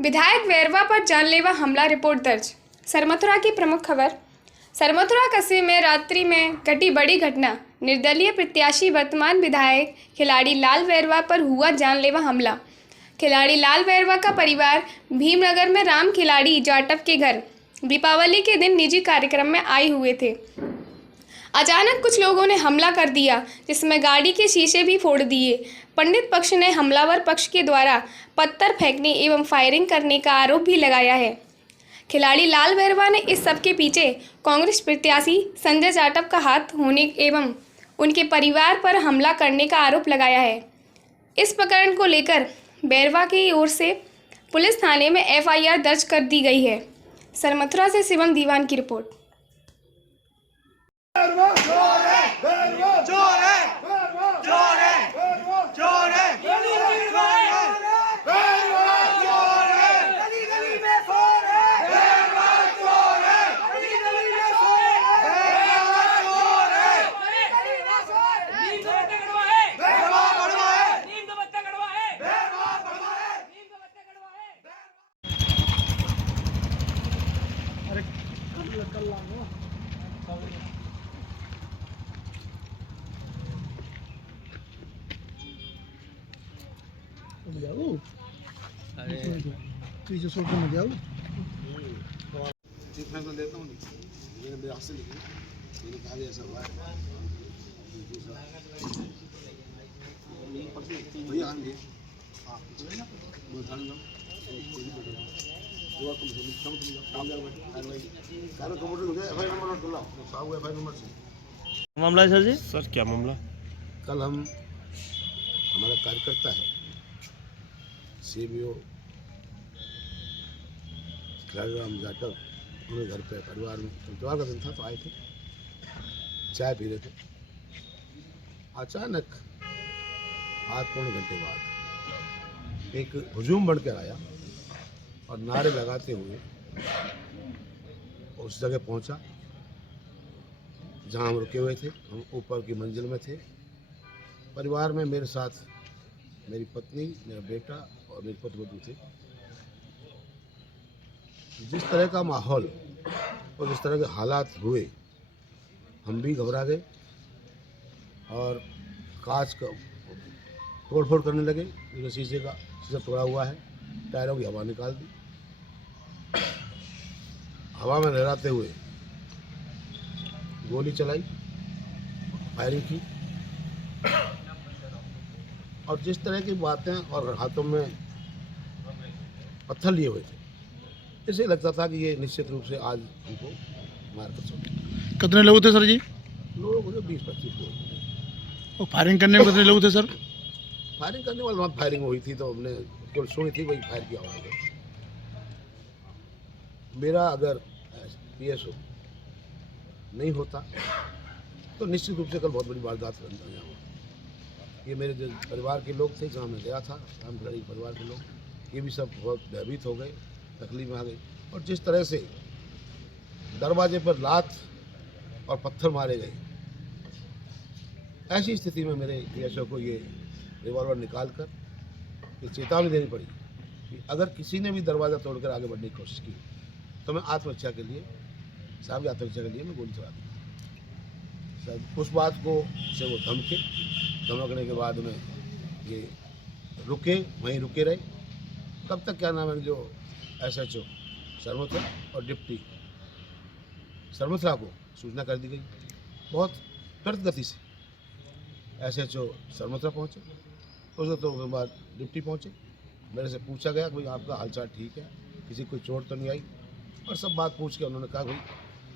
विधायक वेरवा पर जानलेवा हमला, रिपोर्ट दर्ज। सरमथुरा की प्रमुख खबर। सरमथुरा कस्बे में रात्रि में घटी बड़ी घटना। निर्दलीय प्रत्याशी वर्तमान विधायक खिलाड़ी लाल वेरवा पर हुआ जानलेवा हमला। खिलाड़ी लाल वेरवा का परिवार भीमनगर में राम खिलाड़ी जाटव के घर दीपावली के दिन निजी कार्यक्रम में आए हुए थे। अचानक कुछ लोगों ने हमला कर दिया, जिसमें गाड़ी के शीशे भी फोड़ दिए। पंडित पक्ष ने हमलावर पक्ष के द्वारा पत्थर फेंकने एवं फायरिंग करने का आरोप भी लगाया है। खिलाड़ी लाल वेरवा ने इस सब के पीछे कांग्रेस प्रत्याशी संजय जाटव का हाथ होने एवं उनके परिवार पर हमला करने का आरोप लगाया है। इस प्रकरण को लेकर वेरवा की ओर से पुलिस थाने में FIR दर्ज कर दी गई है। सरमथुरा से शिवम दीवान की रिपोर्ट। अरे पीछे सोच में जाओ ठीक मैं तो लेता हूँ मैंने मेरे हाथ से लिखी मैंने कहा भी ऐसा हुआ है भैया आएंगे मामला है सर जी? सर क्या मामला? कल हम हमारा कार्यकर्ता है CBO राम जाटव उनके घर पे परिवार का दिन था तो आए थे, चाय पी रहे थे। अचानक आध पौने घंटे बाद एक हुजूम बनकर आया और नारे लगाते हुए उस जगह पहुंचा जहां हम रुके हुए थे। हम ऊपर की मंजिल में थे। परिवार में मेरे साथ मेरी पत्नी, मेरा बेटा और मेरी पुत्रवधू थे। जिस तरह का माहौल और जिस तरह के हालात हुए, हम भी घबरा गए और कांच का तोड़फोड़ करने लगे। जो शीशा तोड़ा हुआ है, टायरों की हवा निकाल दी। हवा में लहराते हुए गोली चलाई, फायरिंग की और जिस तरह की बातें और हाथों में पत्थर लिए हुए थे, इसे लगता था कि ये निश्चित रूप से आज हमको मार कर सकते। कितने लोग थे सर जी? लोग मुझे 20-25 लोग। और फायरिंग करने में कितने लोग थे सर? फायरिंग करने वाले वहाँ फायरिंग हुई थी तो हमने केवल सुनी थी, वही फायर की आवाज़ है। मेरा अगर PSO नहीं होता तो निश्चित रूप से कल बहुत बड़ी वारदात बन जाऊँगा। ये मेरे जो परिवार के लोग थे, जहाँ मैं गया था, राम खिलाड़ी परिवार के लोग, ये भी सब बहुत भयभीत हो गए, तकलीफ में आ गई। और जिस तरह से दरवाजे पर लात और पत्थर मारे गए, ऐसी स्थिति में मेरे PSO को ये रिवॉल्वर निकाल कर ये चेतावनी देनी पड़ी कि अगर किसी ने भी दरवाज़ा तोड़कर आगे बढ़ने की कोशिश की तो मैं आत्मरक्षा के लिए, साहब की आत्मरक्षा के लिए मैं गोली चला दूँगा। उस बात को से वो धमकने के बाद में ये रुके, वहीं रुके रहे। तब तक क्या नाम है जो SHO सरमथुरा और डिप्टी सरमथुरा को सूचना कर दी गई। बहुत त्वरित गति से SHO सरमथुरा पहुँचे, उसके बाद डिप्टी पहुँचे। मेरे से पूछा गया कि भाई आपका हालचाल ठीक है, किसी को चोट तो नहीं आई, और सब बात पूछ के उन्होंने कहा भाई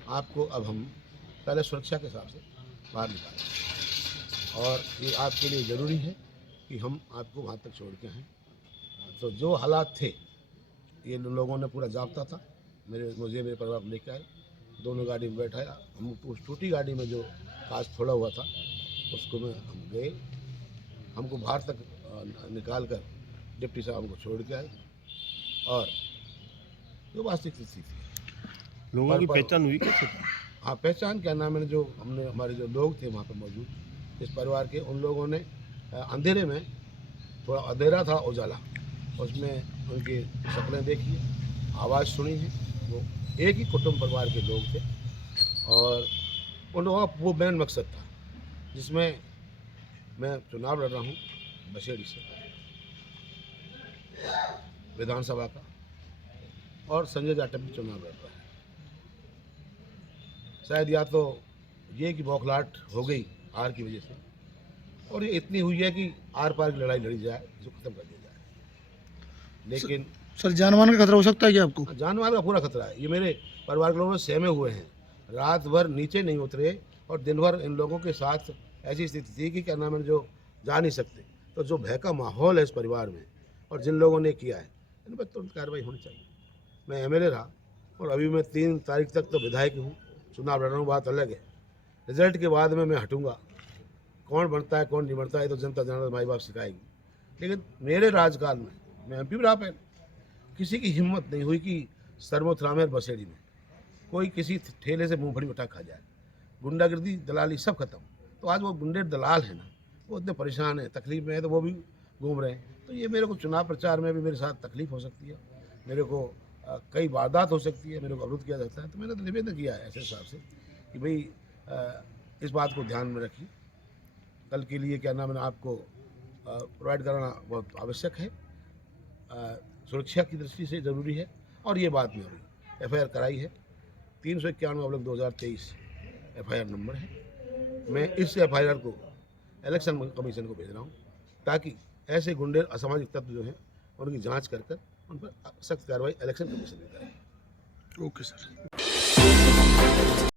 आपको अब हम पहले सुरक्षा के हिसाब से बाहर निकालें और ये आपके लिए ज़रूरी है कि हम आपको वहाँ तक छोड़ के आएँ। तो जो हालात थे, ये लोगों ने पूरा जाब्ता था, मुझे मेरे परिवार को लेके आए, दोनों गाड़ी में बैठाया। हम उस टूटी गाड़ी में जो कांच थोड़ा हुआ था उसको में हम गए, हमको बाहर तक निकाल कर डिप्टी साहब हमको छोड़ के आए। और जो वास्तविक स्थिति थी, लोगों की पहचान हुई कैसे? हाँ, पहचान क्या नाम है, जो हमने हमारे जो लोग थे वहाँ पर मौजूद इस परिवार के, उन लोगों ने अंधेरे में, थोड़ा अंधेरा था उजाला, उसमें उनके सपने देखिए, आवाज़ सुनी है। वो एक ही कुटुंब परिवार के लोग थे और उन लोगों का वो मेन मकसद था, जिसमें मैं चुनाव लड़ रहा हूँ बसेड़ी से विधानसभा का, और संजय जाटव भी चुनाव लड़ रहा है। शायद या तो ये कि बौखलाहट हो गई हार की वजह से, और ये इतनी हुई है कि आर पार की लड़ाई लड़ी जाए, इसको खत्म कर दिया जाए। लेकिन सर जानमान का खतरा हो सकता है क्या आपको? जान माल का पूरा खतरा है। ये मेरे परिवार के लोग सहमे हुए हैं, रात भर नीचे नहीं उतरे और दिन भर इन लोगों के साथ ऐसी स्थिति थी कि क्या नाम है, जो जा नहीं सकते। तो जो भय का माहौल है इस परिवार में और जिन लोगों ने किया है, इन पर तुरंत कार्रवाई होनी चाहिए। मैं एमएलए रहा और अभी मैं 3 तारीख तक तो विधायक हूँ, चुनाव लड़ रहा हूँ, बात अलग है। रिजल्ट के बाद में मैं हटूँगा, कौन बनता है कौन नहीं बनता है तो जनता जनार्दन माई बाप सिखाएगी। लेकिन मेरे राजकाल में, मैं एमपी रहा पहले, किसी की हिम्मत नहीं हुई कि सरमोथरा में बसेड़ी में कोई किसी ठेले से मूंगफली उठा खा जाए। गुंडागर्दी दलाली सब खत्म। तो आज वो गुंडे दलाल है ना, वो इतने परेशान है, तकलीफ में है, तो वो भी घूम रहे हैं। तो ये मेरे को चुनाव प्रचार में भी मेरे साथ तकलीफ हो सकती है, मेरे को कई वारदात हो सकती है, मेरे को अवरुद्ध किया जाता है। तो मैंने तो निवेदन किया है ऐसे हिसाब से कि भाई इस बात को ध्यान में रखिए। कल के लिए क्या नाम है आपको प्रोवाइड कराना बहुत आवश्यक है, सुरक्षा की दृष्टि से ज़रूरी है। और ये बात में अभी एफआईआर कराई है, 391/2023 एफआईआर नंबर है। मैं इस एफआईआर को इलेक्शन कमीशन को भेज रहा हूँ ताकि ऐसे गुंडे असामाजिक तत्व जो हैं उनकी जांच कर उन पर सख्त कार्रवाई इलेक्शन कमीशन भी करे। Okay sir.